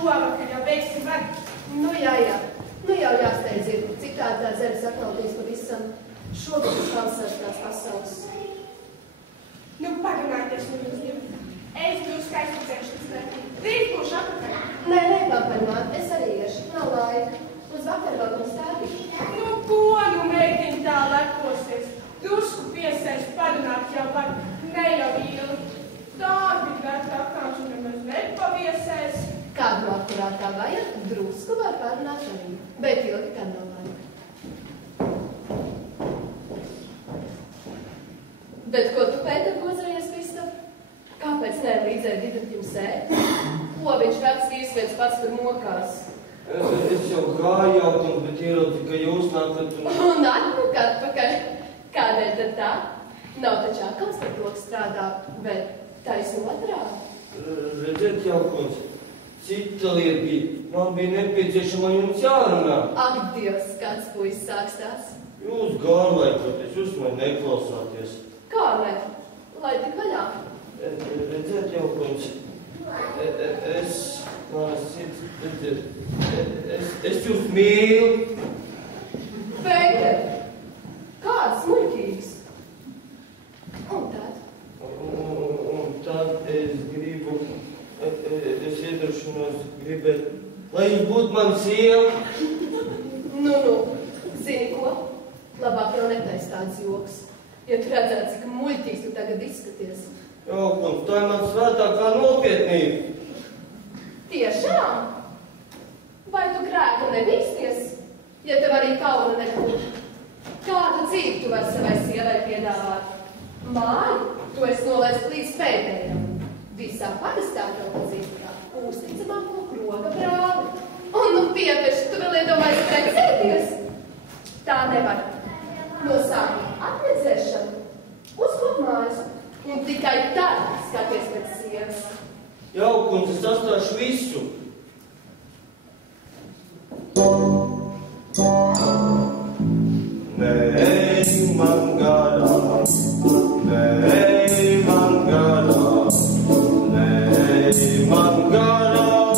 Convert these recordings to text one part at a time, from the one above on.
šovakar jau veiksim var. Nu jā. Nu jau jāsteidz ir, citādi tā zemes atnautīs pavisam. Šogad uz pavasars tās pasaules. Nu, parunājieties ar jūs divi. Es drusku aizpacēšu tas rīt būšu apakaļ. Nē, paparmāt, es arī iešu. Nav laika. Uz vakar vēl mums stādīt. Nu, ko nu meitiņ tā leposies? Drusku piesēst parunāt jau var, ne jau īli. Tādi gata akāns un nemaz nepaviesēs. Kādu akurātā vajag, drusku var parunāt arī. Bet ilgi tā nav laika. Bet ko tu pēdi gozējies, Kristop? Kāpēc ne līdzēji Didaķim sēt? Ko viņš vecs vīrs viens pats tur mokās? Es jau gāju jautinu, bet ieraudzīju, ka jūs nākat un... Un atpakaļ atpakaļ. Kādēļ tad tā? Nav taču akals par to strādā, bet taisa otrā. Redzēt, Jaukuns, cita lieta bija. Man bija nepieciešama jums jārunā. Ak, Dievs, kāds puisis sākstās. Jūs gārlaikoties, jūs man neklausāties. Kā ne? Lai tik vaļā. Redzēt, Jaukuns, es jūs mīlu. Pēter, kāds muļķīgs. Un tad? Un tad es gribu, es iedrošinos gribēt, lai jūs būtu man sieva. Nu, zini ko? Labāk jau netais tāds joks. Ja tu redzētu, cik muļķīgs tu tagad izskaties. Jaukuns, tā ir man svētākā nopietnība. Tiešām? Vai tu grēku nebīsties, ja tev arī kauna nebūtu? Kādu dzīvi tu vari savai sievai piedāvāt? Māju, tu esi nolaist līdz pēdējam. Visā parastā tev pazīstā, uzticamāko kroga brāli. Un nu piepeši, tu vēl iedomājies precēties? Tā nevar. No sākuma apniedzēšana, uzkop mājas, un tikai tad skaties pēc sievas. Jaukuns, es sastāšu visu. Neej man garā, neej man garā, neej man garā,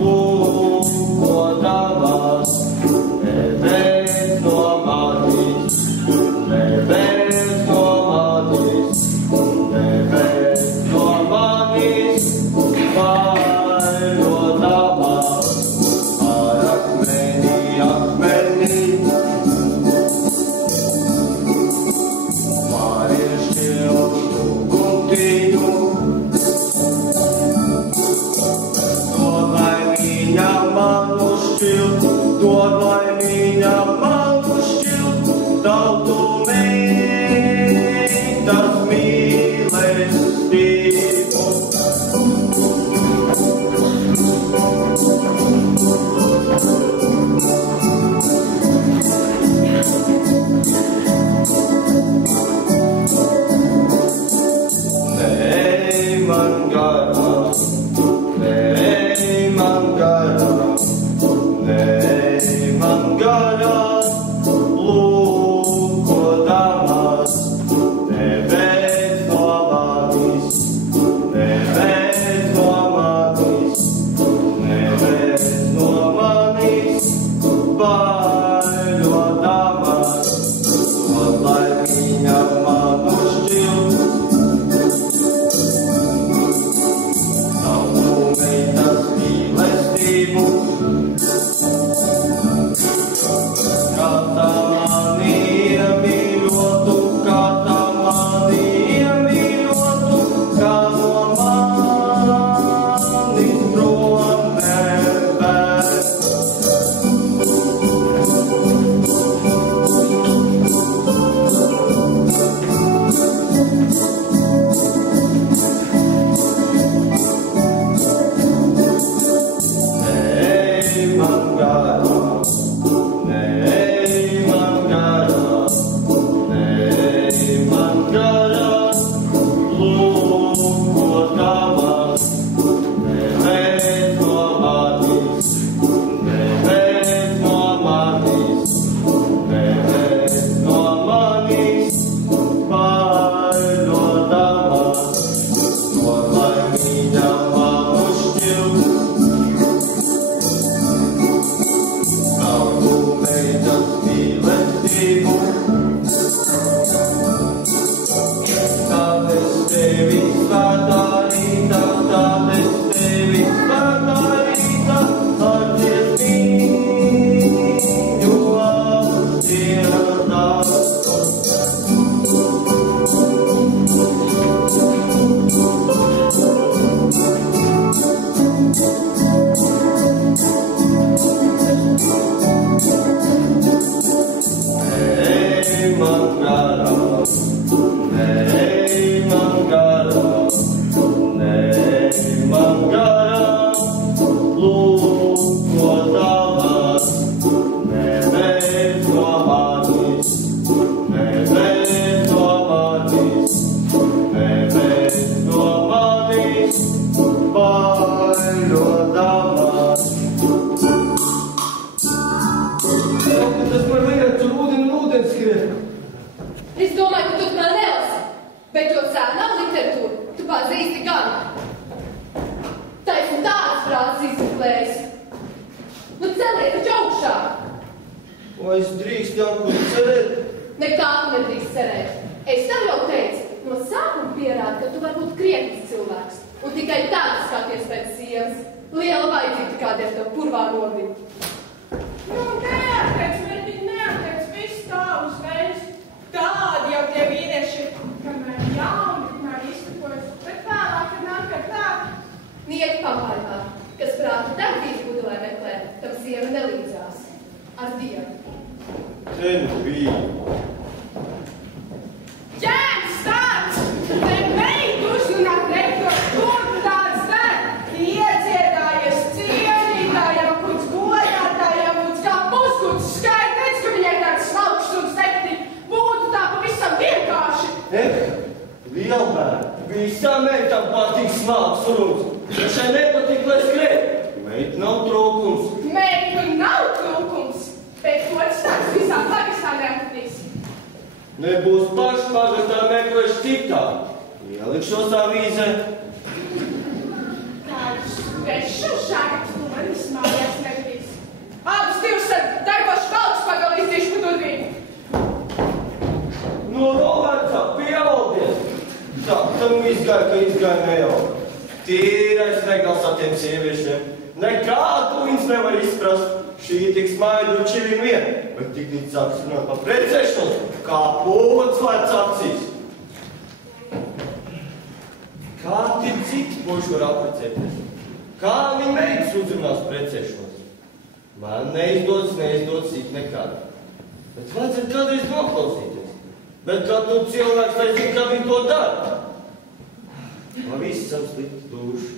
lūkodamās, nevēs no manis, nevēs no manis, nevēs no manis, vairo paļodamās. Tas man liekas, tur ūdens skrien. Es domāju, ka tu man nelasi, bet to sēnā literatūru tu pazīsti gan. Taisn tādas frāzes izmeklējas. Nu celiet taču augšā. Vai es drīkst jau kur cerēt? Nekā tu nedrīkst cerēt. Es tev jau teicu, no sākuma pierāda, ka tu vari būt krietnis cilvēks. Un tikai tādas skaties pēc sievas. Liela vajadzība kādiem tev purvā novīt. Nu, neateic, Mērķi, neateic, viss tā uzreiz. Tādi jau tie vīrieši, kamēr jauni, kamēr iztukojas, bet vēlāk, kad nāk ar tādu. Nieki pampaļmā, kas prāta darbības pudelē meklē, tam sieva nelīdzās. Ar Dievu. Te nu bija. Ķēns tāds! Vai meitu uzrunāt rektor, kur tāds der? Iedziedājies cienītājiem, kurds godātājiem, kurds kā puskuds skaidrs, ka viņai tāds smalks un septi būtu tā pavisam vienkārši. Lielbēr, visām meitām patīk smalks runs. Ja šai nepatīk, lai skrien. Meita nav trūkums. Meitu nav trūkums, bet kods tāds visā pagastā neatradīs. Nebūs paši pagastā meklēšu citā. Ielikšos avīzē. Kādus svešus žāgatus tu manis mājās negrīs. Abus divus ar darbošu valks pagalīstīšu pa durvīm. No vecā pieaugies. Tā, tam izgāja, ka izgāja nejauka. Tīrais negals ar tiem sieviešiem. Nekā tu viņus nevar izprast. Šī tik smaidu un čivin vien. Bet tik līdz sāks runāt par precēšanos, kā pods vairs acīs. Kā tie citi poši var apprecēties? Kā viņi meitas uzrunās precēšanos? Man neizdodas it nekad. Bet vajadzētu kādreiz noklausīties. Bet kā tu cilvēks nezinu, kā viņi to dara? Pavisam slikti duši.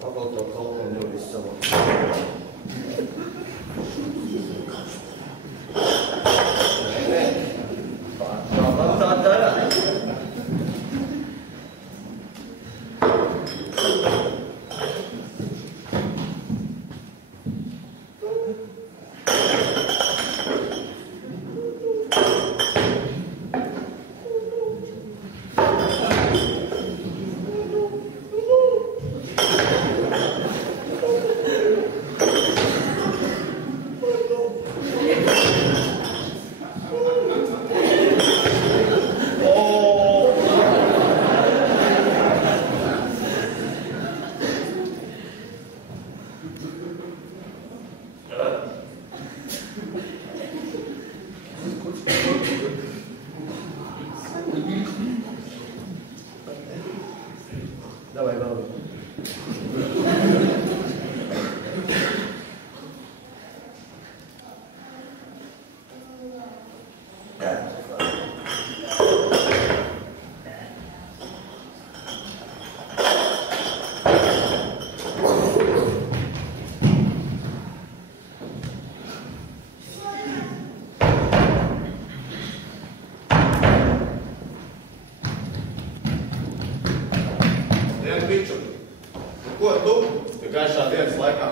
Pagaut to kalnu nevis savā. Nē. Pārstāvām tā dara. Давай, Володя. Ko tu gaišā dienas laikā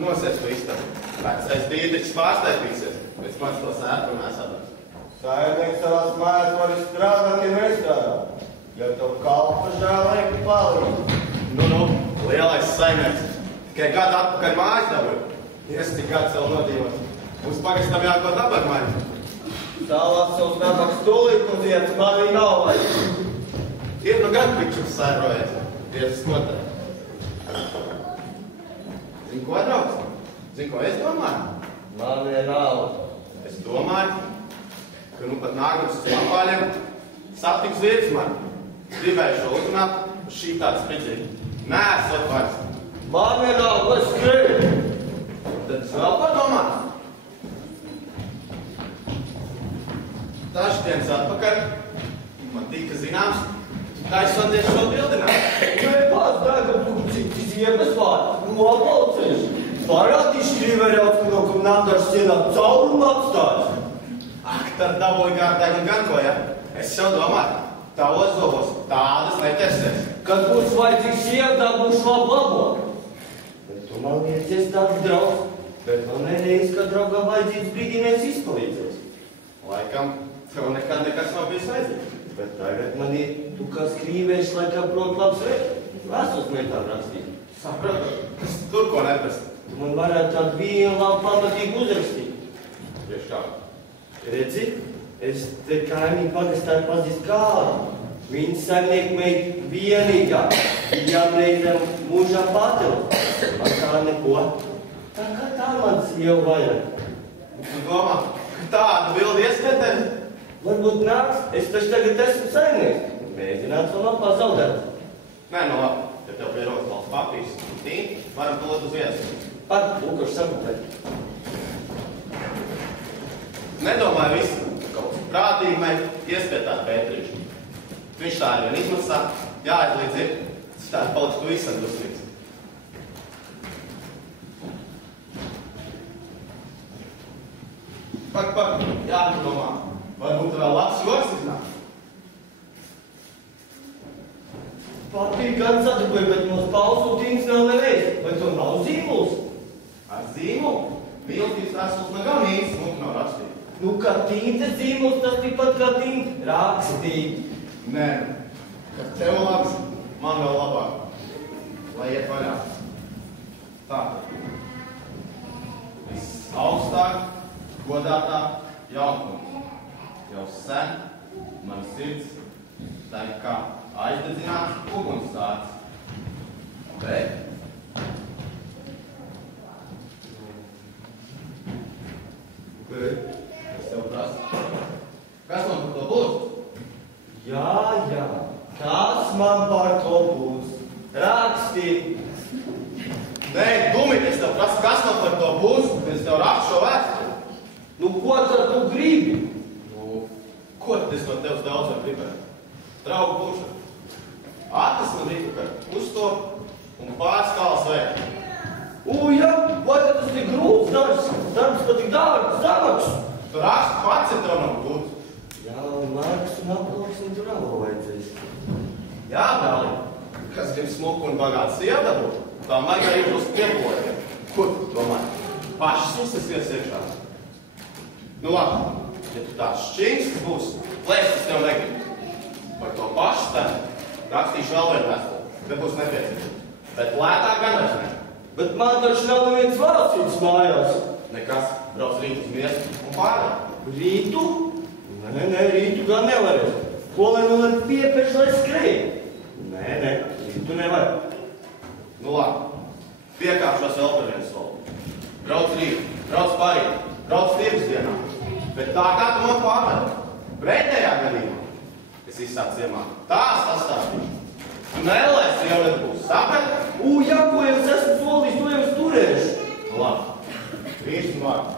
nosēs pa istabu? Vecais Dīdriks pārsteidīsies, pēc mans to sētu un esādās. Saimnieks savās mājās var strādāt, ja nestrādā. Ja tev kalpa žēl lieki palīdz. Nu, lielais saimnieks. Tikai gadu atpakaļ mājas dabūja. Es cik gads vēl nodīvot. Mums pagastam jāko dabar mani. Tālāk savus nabaks tūlīt un ziets, man viņa nav vajag. Ir nu gan pikšus sērojies. Tiesas noteikti. Zini, ko, draugs? Zini, ko es domāju? Man vienalga. Es domāju, ka nu pat nākams uz lapāļiem satiks vietas man. Gribēju šo uzrunāt uz šī tāda spricīgi. Nē, esot vairs. Man vienalga, es skrienu. Tad es vēl padomāju. Dažas dienas atpakaļ man tika zināms, taisoties šo bildināt. Nepās dēļam, tu cik ziebes vārdi, noplaucēši. Parādīši krīveri atskanokam nādaši cienāt caurumu atstājis. Ak, Tad dabūju kārtēji un gan ko, ja? Es jau domāju, tavos zobos tādas neķersies. Kad būs vajadzīgs sievā, būs labāk. Bet tu man liecies tāds draugs, bet man nereiz, kad draugam vajadzīgs brīdinieks izpalīdzēs. Laikam, tev nekad nekas nav bijis vajadzīgs. Bet tagad man ir, tu kā skrīvēši, laikam prot labs vēstules lietām rakstīt. Sapratu, kas tur ko neprast. Tu man varētu tādu vienu labu pamatīgu uzrakstīt. Tieši kā? Redzi, es te kaimiņu pagastā pazīstu kādu. Viņas saimnieku meit vienīgā, viņām reizēm mūžā patela. Man tā neko. Tā kā tā mans jau vajag. Tu domā, ka tādu bildi ieskatēs? Varbūt nāks, es taču tagad esmu saimnieks. Mēģināt vēl nav pazaudēt. Nē, no labi. Ja tev pierodas valsts papīrs un tīni, varam tulēt uz vietas. Pat, lūkoši saputēt. Nedomāju visu. Kaut kas prātīgi mēt iespētāt Pētriņš. Viņš tā arī vien izmasā. Jāaizlīdz ir. Citādi paliks tu visam dusmīgs. Pak, jāpadomā. Varbūt vēl labs joks iznāk. Patīk gan sadarbība, bet mums pausūtīns nav nereiz. Vai to nav zīmuls? Ar zīmulu? Mīlestības vēstules negan īsti mums nav rakstīt. Nu, kā tīntes zīmuls, tas tikpat kā tīnte. Rakstīt. Nē, kas tev labs, man vēl labāk. Lai iet vaļā. Tā. Viss augstāk, godātāk, jaunums. Jau sen man sirds tā kā aizdedzināts ugunstāts. Bet es tev prasu. Kas man par to būs? Jā. Kas man par to būs? Rakstīt. Nē, Dumit, es tev prasu, kas man par to būs, kad es tev rakstu šo vēsturi. Nu, ko tad tu gribi? Nu, ko tad es no tevs daudz var gribēt? Draugu būšana. Atas man rītu, ka uztop un pārskalas vērt. Jā, vai tad tas tik grūts darbs? Darbs pat tik dārgs, samaksu. Tu rakstu pats, ja tev nav grūts. Jā, un Marks un aplauksni tur nav vajadzēs. Jā, dāli, kas grib smuku un bagātu sievu dabūt, tā maigā ir uz piepoliem. Ko tu domā? Pašas uztasies iekšā. Nu labi, ja tu tāds šķīgs būs, plēst es tev negribu. Par to pašu tēmu rakstīšu vēl vienu vēstuli, bet būs nepieciešams. Bet lētāk gan vairs ne. Bet man taču nav neviens valstīts mājās. Nekas, brauc rīt uz miestu un pārāk. Rītu? Nē, rītu gan nevarēs. Ko lai man piepeš, lai skrēj? Nē, rītu nevar. Nu labi, piekāpšos vēl par vienu soli. Brauc rīt, brauc parīt, brauc tirgus dienā. Bet tā kā tu man pārmēri. Pretējā gadījumā es izsāku ciemā. Tās sastāstīšu. Tu nelēsi jau nebūs. Saprat? Jā, ko jau es esmu solījis, to jau es turēšu. Nu labi, rīšu un vārdu.